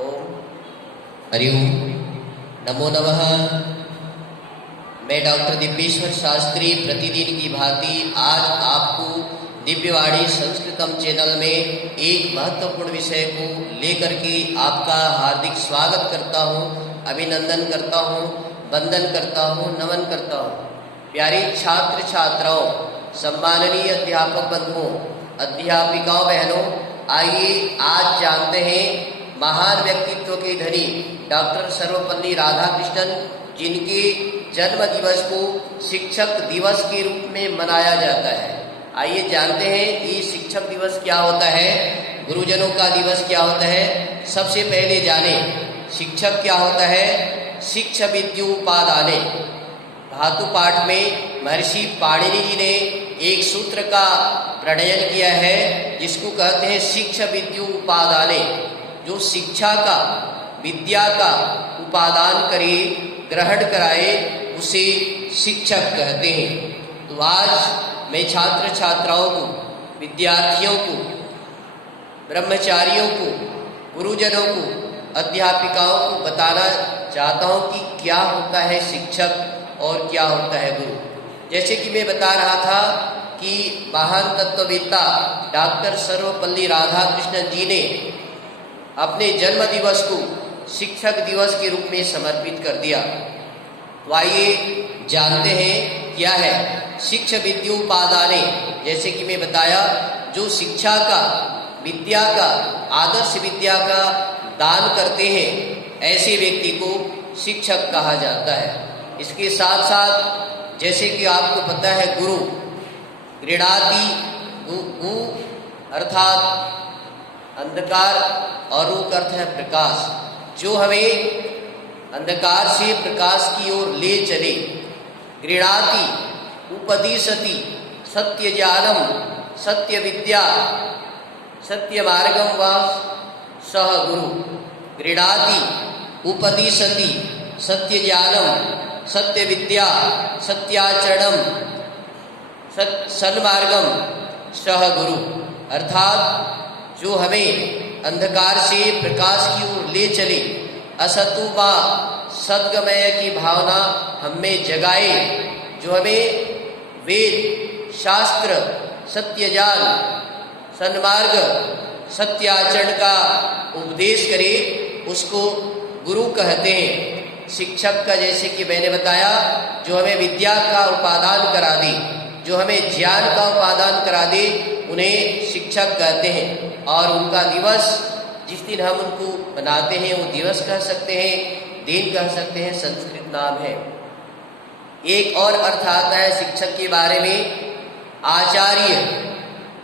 ओम हरिओम नमो नमः। मैं डॉक्टर दिव्येश्वर शास्त्री प्रतिदिन की भांति आज आपको दिव्यवाणी संस्कृतम चैनल में एक महत्वपूर्ण विषय को लेकर के आपका हार्दिक स्वागत करता हूँ, अभिनंदन करता हूँ, वंदन करता हूँ, नमन करता हूँ। प्यारे छात्र छात्राओं, सम्माननीय अध्यापक बंधुओं, अध्यापिकाओं, बहनों, आइए आज जानते हैं महान व्यक्तित्व के धनी डॉक्टर सर्वपल्ली राधाकृष्णन, जिनके जन्म दिवस को शिक्षक दिवस के रूप में मनाया जाता है। आइए जानते हैं कि शिक्षक दिवस क्या होता है, गुरुजनों का दिवस क्या होता है। सबसे पहले जाने शिक्षक क्या होता है। शिक्ष विद्युपादाने धातु पाठ में महर्षि पाणिनि जी ने एक सूत्र का प्रणयन किया है, जिसको कहते हैं शिक्ष विद्युपादाने। जो शिक्षा का, विद्या का उपादान करे, ग्रहण कराए, उसे शिक्षक कहते हैं। तो आज मैं छात्र छात्राओं को, विद्यार्थियों को, ब्रह्मचारियों को, गुरुजनों को, अध्यापिकाओं को बताना चाहता हूँ कि क्या होता है शिक्षक और क्या होता है गुरु। जैसे कि मैं बता रहा था कि महान तत्ववेत्ता डॉक्टर सर्वपल्ली राधाकृष्णन जी ने अपने जन्म दिवस को शिक्षक दिवस के रूप में समर्पित कर दिया। तो आइए जानते हैं क्या है शिक्ष विद्युपादाने। जैसे कि मैं बताया, जो शिक्षा का, विद्या का, आदर्श विद्या का दान करते हैं, ऐसे व्यक्ति को शिक्षक कहा जाता है। इसके साथ साथ जैसे कि आपको पता है, गुरु गृणाति, गु अर्थात अंधकार और रूप अर्थ है प्रकाश, जो हमें अंधकार से प्रकाश की ओर ले चले। गृणाति उपदिशति सत्य ज्ञानम सत्य विद्या सत्य मार्गम व सह गुरु। गृणाति उपदिशति सत्य ज्ञानम सत्य विद्या सत्याचरणम सन्मार्गम सह गुरु। अर्थात जो हमें अंधकार से प्रकाश की ओर ले चले, असतु मा सद्गमय की भावना हमें जगाए, जो हमें वेद शास्त्र, सत्य ज्ञान, सन्मार्ग, सत्याचरण का उपदेश करे, उसको गुरु कहते हैं। शिक्षक का, जैसे कि मैंने बताया, जो हमें विद्या का उपादान करा दे, जो हमें ज्ञान का उपादान करा दे, उन्हें शिक्षक कहते हैं। और उनका दिवस जिस दिन हम उनको मनाते हैं, वो दिवस कह सकते हैं, दिन कह सकते हैं, संस्कृत नाम है। एक और अर्थ आता है शिक्षक के बारे में, आचार्य।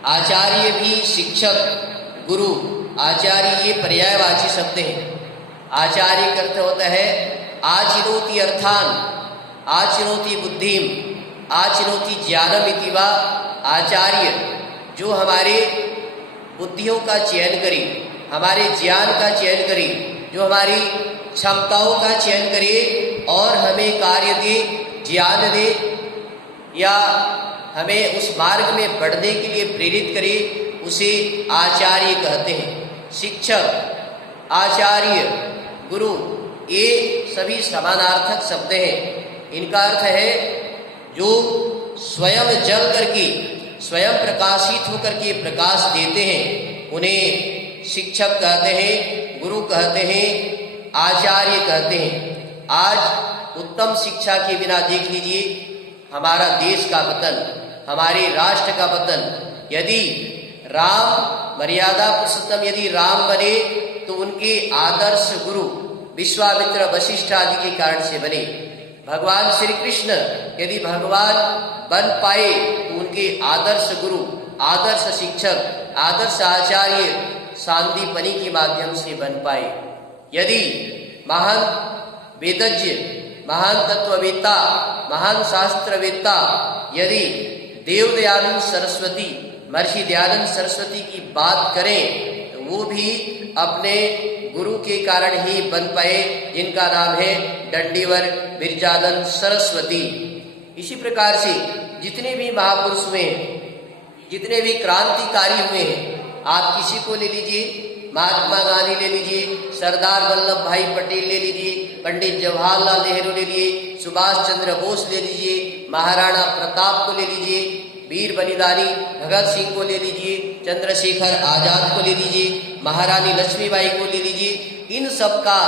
आचार्य भी शिक्षक, गुरु, आचार्य ये पर्यायवाची शब्द है। आचार्य का अर्थ होता है आचिनोति अर्थान, आचिनोति बुद्धिम, आचिनोति ज्ञानम इति वा। आचार्य जो हमारे बुद्धियों का चयन करे, हमारे ज्ञान का चयन करे, जो हमारी क्षमताओं का चयन करे और हमें कार्य दे, ज्ञान दे, या हमें उस मार्ग में बढ़ने के लिए प्रेरित करे, उसे आचार्य कहते हैं। शिक्षक, आचार्य, गुरु, ये सभी समानार्थक शब्द हैं। इनका अर्थ है जो स्वयं जल करके, स्वयं प्रकाशित होकर के प्रकाश देते हैं, उन्हें शिक्षक कहते हैं, गुरु कहते हैं, आचार्य कहते हैं। आज उत्तम शिक्षा के बिना देख लीजिए हमारा देश का पतन, हमारे राष्ट्र का पतन। यदि राम, मर्यादा पुरुषोत्तम यदि राम बने, तो उनके आदर्श गुरु विश्वामित्र, वशिष्ठ आदि के कारण से बने। भगवान श्री कृष्ण यदि भगवान बन पाए, तो उनके आदर्श गुरु, आदर्श शिक्षक, आदर्श आचार्य सांदीपनि के माध्यम से बन पाए। यदि महान वेदज्ञ, महान तत्ववेत्ता, महान शास्त्रवेत्ता यदि देव दयानंद सरस्वती, महर्षि दयानंद सरस्वती की बात करें, तो वो भी अपने गुरु के कारण ही बन पाए, जिनका नाम है दंडीवर विरजानंद सरस्वती। इसी प्रकार से जितने भी महापुरुष हुए हैं, जितने भी क्रांतिकारी हुए हैं, आप किसी को ले लीजिए, महात्मा गांधी ले लीजिए, सरदार वल्लभ भाई पटेल ले लीजिए, पंडित जवाहरलाल नेहरू ले लीजिए, सुभाष चंद्र बोस ले लीजिए, महाराणा प्रताप को ले लीजिए, वीर बलिदानी भगत सिंह को ले लीजिए, चंद्रशेखर आजाद को ले लीजिए, महारानी लक्ष्मीबाई को ले लीजिए। इन सब का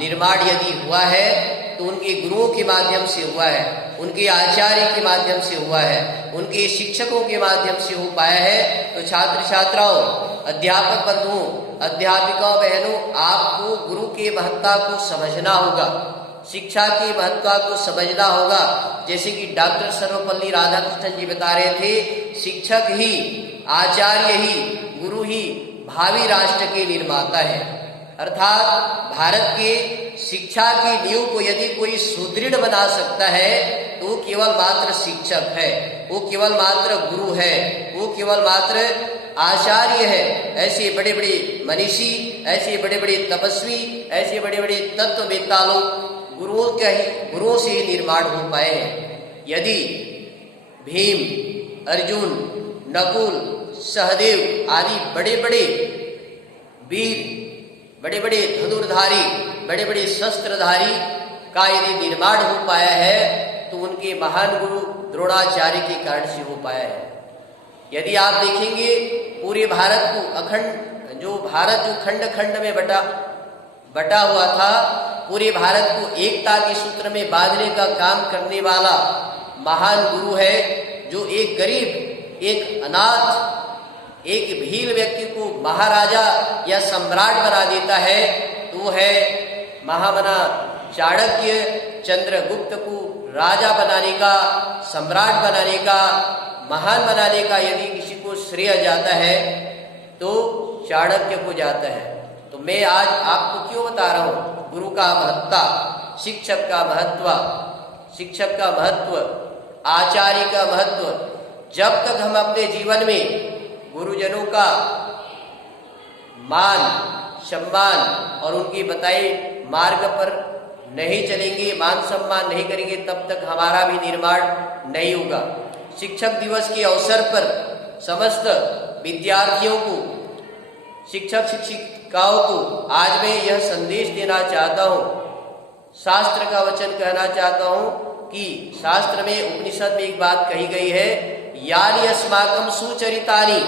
निर्माण यदि हुआ है तो उनके गुरुओं के माध्यम से हुआ है, उनके आचार्य के माध्यम से हुआ है, उनके शिक्षकों के माध्यम से हो पाया है। तो छात्र छात्राओं, अध्यापक बंधुओं, अध्यापिकाओं, बहनों, आपको गुरु के महत्ता को समझना होगा, शिक्षा की महत्व को समझना होगा। जैसे कि डॉक्टर सर्वपल्ली राधाकृष्णन जी बता रहे थे, शिक्षक ही, आचार्य ही, गुरु ही भावी राष्ट्र के निर्माता है। अर्थात भारत के शिक्षा की नींव को यदि कोई सुदृढ़ बना सकता है तो वो केवल मात्र शिक्षक है, वो केवल मात्र गुरु है, वो केवल मात्र आचार्य है। ऐसे बड़े बड़े मनीषी, ऐसे बड़े बड़े तपस्वी, ऐसे बड़े बड़े तत्ववेत्ता लोग गुरुओं से ही निर्माण हो पाए हैं। यदि भीम, अर्जुन, नकुल, सहदेव आदि बड़े बड़े वीर, बड़े बड़े धनुर्धारी, बड़े बड़े शस्त्रधारी का यदि निर्माण हो पाया है तो उनके महान गुरु द्रोणाचार्य के कारण से हो पाया है। यदि आप देखेंगे पूरे भारत को अखंड, जो भारत जो खंड खंड में बटा हुआ था, पूरे भारत को एकता के सूत्र में बांधने का काम करने वाला महान गुरु है। जो एक गरीब, एक अनाथ, एक भील व्यक्ति को महाराजा या सम्राट बना देता है तो वो है महामना चाणक्य। चंद्रगुप्त को राजा बनाने का, सम्राट बनाने का, महान बनाने का यदि किसी को श्रेय जाता है तो चाणक्य को जाता है। तो मैं आज आपको क्यों बता रहा हूँ गुरु का महत्ता, शिक्षक का महत्व, शिक्षक का महत्व, आचार्य का महत्व। जब तक हम अपने जीवन में गुरुजनों का मान, सम्मान और उनकी बताए मार्ग पर नहीं चलेंगे, मान सम्मान नहीं करेंगे, तब तक हमारा भी निर्माण नहीं होगा। शिक्षक दिवस के अवसर पर समस्त विद्यार्थियों को, शिक्षक शिक्षिकाओं को आज मैं यह संदेश देना चाहता हूँ, शास्त्र का वचन कहना चाहता हूँ कि शास्त्र में, उपनिषद में एक बात कही गई है, यानि अस्माकं सुचरितानि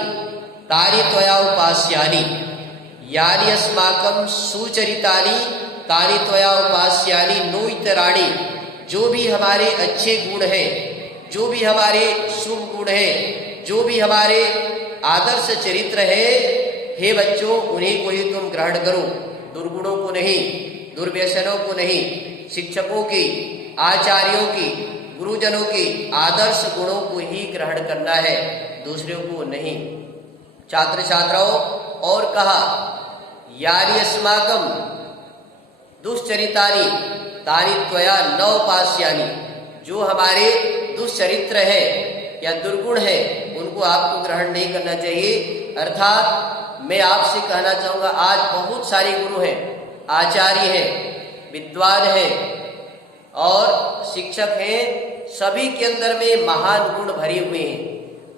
तानि त्वया उपास्यानि। यानि अस्माकं सुचरितानि तानि त्वया उपास्यानि नो इतराणि। जो भी हमारे अच्छे गुण हैं, जो भी हमारे शुभ गुण हैं, जो भी हमारे आदर्श चरित्र है, हे बच्चों उन्हीं को ही तुम ग्रहण करो, दुर्गुणों को नहीं, दुर्व्यसनों को नहीं। शिक्षकों की, आचार्यों की, गुरुजनों की आदर्श गुणों को ही ग्रहण करना है, दूसरों को नहीं। छात्र छात्राओं, और कहा यानि अस्माकं दुश्चरितानि तानि त्वया न उपास्यानि। जो हमारे दुश्चरित्र है या दुर्गुण है उनको आपको ग्रहण नहीं करना चाहिए। अर्थात मैं आपसे कहना चाहूँगा, आज बहुत सारे गुरु हैं, आचार्य हैं, विद्वान हैं और शिक्षक हैं, सभी के अंदर में महान गुण भरे हुए हैं।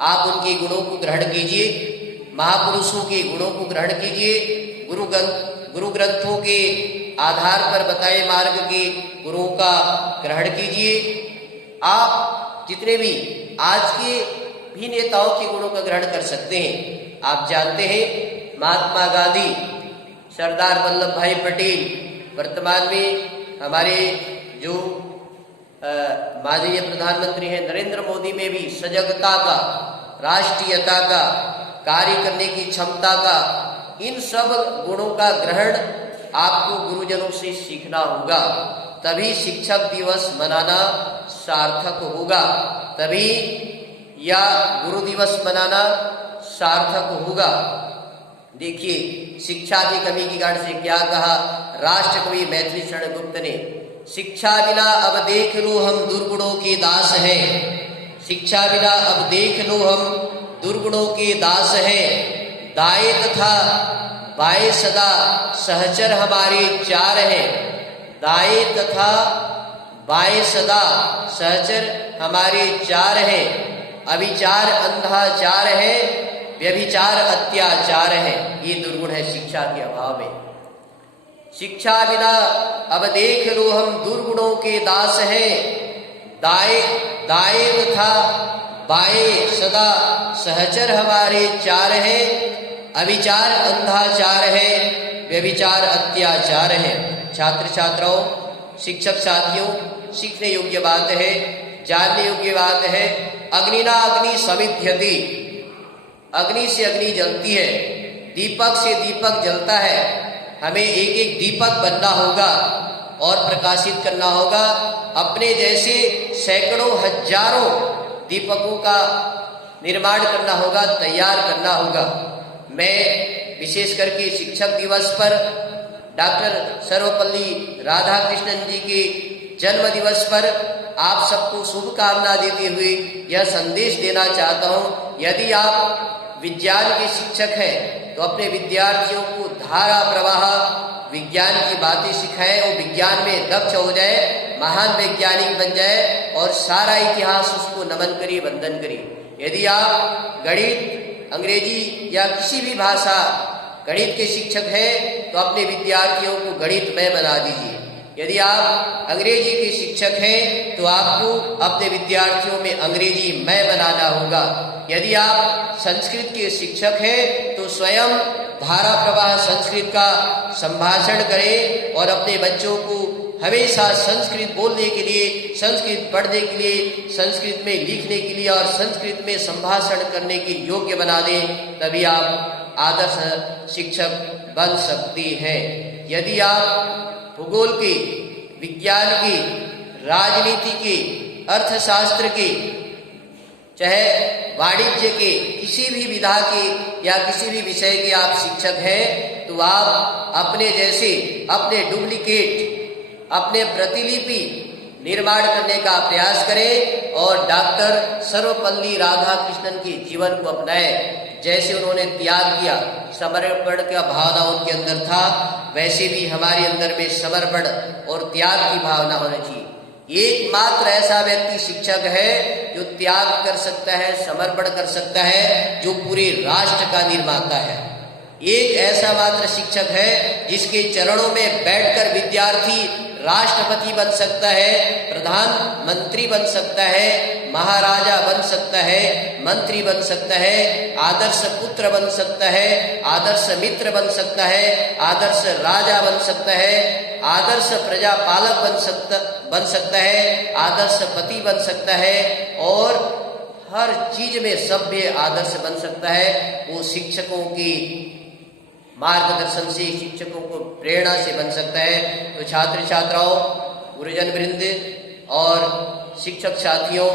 आप उनके गुणों को ग्रहण कीजिए, महापुरुषों के गुणों को ग्रहण कीजिए, गुरु ग्रंथों के आधार पर बताए मार्ग के गुरुओं का ग्रहण कीजिए। आप जितने भी आज के भी नेताओं के गुणों का ग्रहण कर सकते हैं। आप जानते हैं महात्मा गांधी, सरदार वल्लभ भाई पटेल, वर्तमान में हमारे जो माननीय प्रधानमंत्री हैं नरेंद्र मोदी में भी सजगता का, राष्ट्रीयता का, कार्य करने की क्षमता का, इन सब गुणों का ग्रहण आपको गुरुजनों से सीखना होगा। तभी शिक्षक दिवस मनाना सार्थक होगा, तभी या गुरु दिवस मनाना सार्थक होगा। देखिए, शिक्षा की कमी के कारण से क्या कहा राष्ट्र कवि मैथिली शरण गुप्त ने, शिक्षा बिना अब देख लो हम दुर्गुणों के दास हैं। शिक्षा बिना अब देख लो हम दुर्गुणों के दास हैं। दाएं तथा बाएं सदा सहचर हमारे चार हैं। दाएं तथा बाएं सदा सहचर हमारे चार हैं। अविचार अंधाचार है, व्यभिचार अत्याचार है। ये दुर्गुण है शिक्षा के अभाव में। शिक्षा बिना अब देख लो हम दुर्गुणों के दास हैं। दाए दाए तथा बाए सदा सहचर हमारे चार है। अविचार अंधाचार है, व्यभिचार अत्याचार है। छात्र छात्राओं, शिक्षक साथियों, सीखने योग्य बात है, जानने योग्य बात है। अग्निना अग्नि समिध्यति, अग्नि से अग्नि जलती है, दीपक से दीपक जलता है। हमें एक एक दीपक बनना होगा और प्रकाशित करना होगा। अपने जैसे सैकड़ों हजारों दीपकों का निर्माण करना होगा, तैयार करना होगा। मैं विशेष करके शिक्षक दिवस पर डॉक्टर सर्वपल्ली राधाकृष्णन जी के जन्म दिवस पर आप सबको शुभकामना देते हुए यह संदेश देना चाहता हूँ, यदि आप विज्ञान के शिक्षक हैं तो अपने विद्यार्थियों को धारा प्रवाह विज्ञान की बातें सिखाएं, वो विज्ञान में दक्ष हो जाए, महान वैज्ञानिक बन जाए और सारा इतिहास उसको नमन करिए, वंदन करिए। यदि आप गणित, अंग्रेजी या किसी भी भाषा गणित के शिक्षक हैं तो अपने विद्यार्थियों को गणितमय बना दीजिए। यदि आप अंग्रेजी के शिक्षक हैं तो आपको अपने विद्यार्थियों में अंग्रेजीमय बनाना होगा। यदि आप संस्कृत के शिक्षक हैं तो स्वयं धारा प्रवाह संस्कृत का संभाषण करें और अपने बच्चों को हमेशा संस्कृत बोलने के लिए, संस्कृत पढ़ने के लिए, संस्कृत में लिखने के लिए और संस्कृत में संभाषण करने के योग्य बना दें। तभी आप आदर्श शिक्षक बन सकती हैं। यदि आप भूगोल के, विज्ञान के, राजनीति के, अर्थशास्त्र के, चाहे वाणिज्य के, किसी भी विधा के या किसी भी विषय के आप शिक्षक हैं तो आप अपने जैसे अपने डुप्लीकेट, अपने प्रतिलिपि निर्माण करने का प्रयास करें और डॉक्टर सर्वपल्ली राधाकृष्णन के जीवन को अपनाएं। जैसे उन्होंने त्याग किया, समर्पण का भावना उनके अंदर था, वैसे भी हमारे अंदर में समर्पण और त्याग की भावना होनी चाहिए। एकमात्र ऐसा व्यक्ति शिक्षक है जो त्याग कर सकता है, समर्पण कर सकता है, जो पूरे राष्ट्र का निर्माता है। एक ऐसा मात्र शिक्षक है जिसके चरणों में बैठकर विद्यार्थी राष्ट्रपति बन सकता है, प्रधानमंत्री बन सकता है, महाराजा बन सकता है, मंत्री बन सकता है, आदर्श पुत्र बन सकता है, आदर्श मित्र बन सकता है, आदर्श राजा बन सकता है, आदर्श प्रजापालक बन सकता है, आदर्श पति बन सकता है और हर चीज में सभ्य आदर्श बन सकता है। वो शिक्षकों की मार्गदर्शन से, शिक्षकों को प्रेरणा से बन सकता है। तो छात्र छात्राओं, गुरुजन वृंद और शिक्षक साथियों,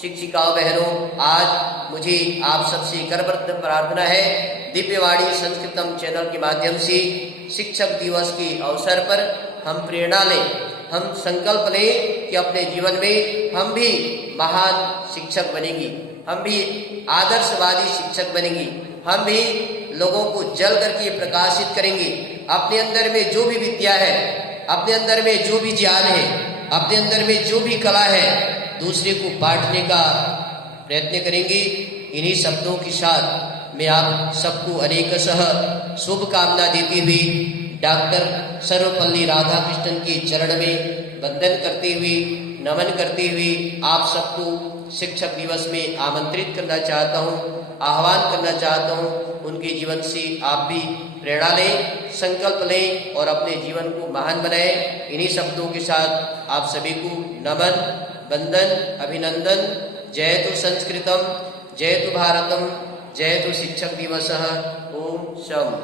शिक्षिकाओं बहनों, आज मुझे आप सबसे करबद्ध प्रार्थना है, दिव्यवाणी संस्कृतम चैनल के माध्यम से शिक्षक दिवस के अवसर पर हम प्रेरणा लें, हम संकल्प लें कि अपने जीवन में हम भी महान शिक्षक बनेंगे, हम भी आदर्शवादी शिक्षक बनेंगे, हम भी लोगों को जल करके प्रकाशित करेंगे। अपने अंदर में जो भी विद्या है, अपने अंदर में जो भी ज्ञान है, अपने अंदर में जो भी कला है, दूसरे को बांटने का प्रयत्न करेंगे। इन्हीं शब्दों के साथ मैं आप सबको अनेकशः शुभकामना देते हुए डॉक्टर सर्वपल्ली राधाकृष्णन के चरण में वंदन करते हुए, नमन करते हुए आप सबको शिक्षक दिवस में आमंत्रित करना चाहता हूँ, आह्वान करना चाहता हूँ। उनके जीवन से आप भी प्रेरणा लें, संकल्प लें और अपने जीवन को महान बनाएं। इन्हीं शब्दों के साथ आप सभी को नमन, वंदन, अभिनंदन। जयतु संस्कृतम, जयतु भारतम, जयतु शिक्षक दिवसः। ओम शम।